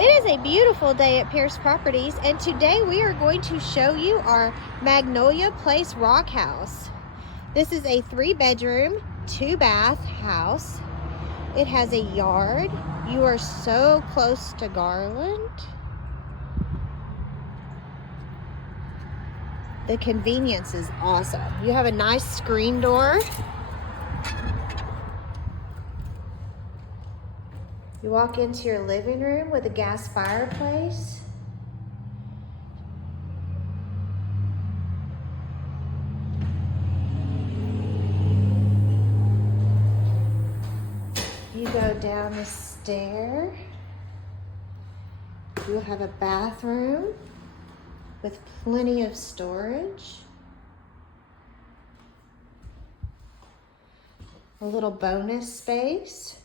It is a beautiful day at Pierce Properties, and today we are going to show you our Magnolia Place Rock House. This is a 3-bedroom, 2-bath house. It has a yard. You are so close to Garland. The convenience is awesome. You have a nice screen door. You walk into your living room with a gas fireplace. You go down the stair. You'll have a bathroom with plenty of storage. A little bonus space.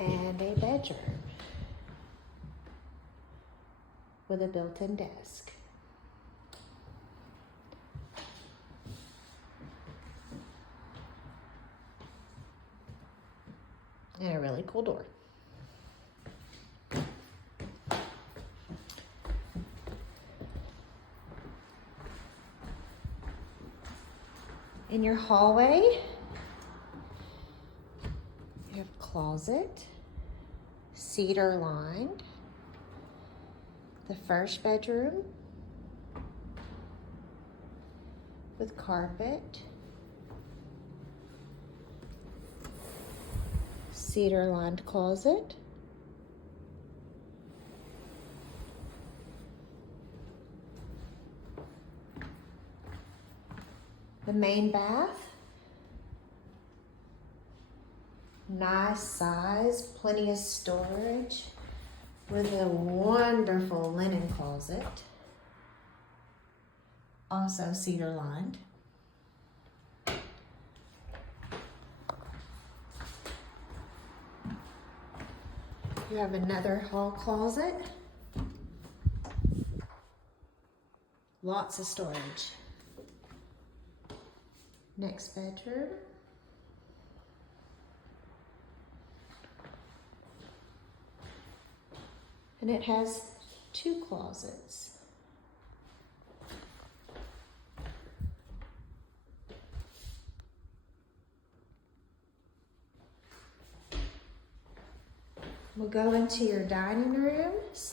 And a bedroom with a built-in desk. And a really cool door. In your hallway, you have a closet, cedar lined. The first bedroom with carpet, cedar lined closet. The main bath, nice size, plenty of storage with a wonderful linen closet, also cedar lined. You have another hall closet, lots of storage. Next bedroom. And it has 2 closets. We'll go into your dining room /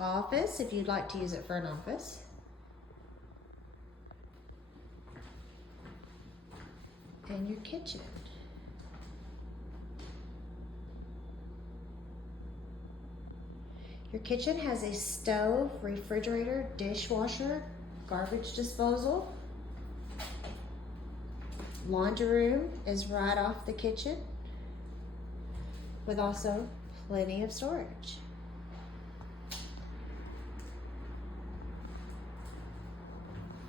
office if you'd like to use it for an office. And your kitchen. Your kitchen has a stove, refrigerator, dishwasher, garbage disposal. Laundry room is right off the kitchen with also plenty of storage.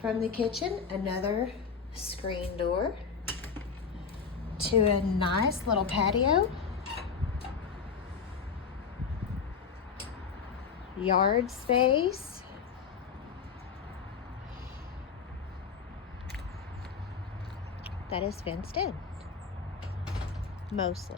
From the kitchen, another screen door to a nice little patio. Yard space. That is fenced in, mostly.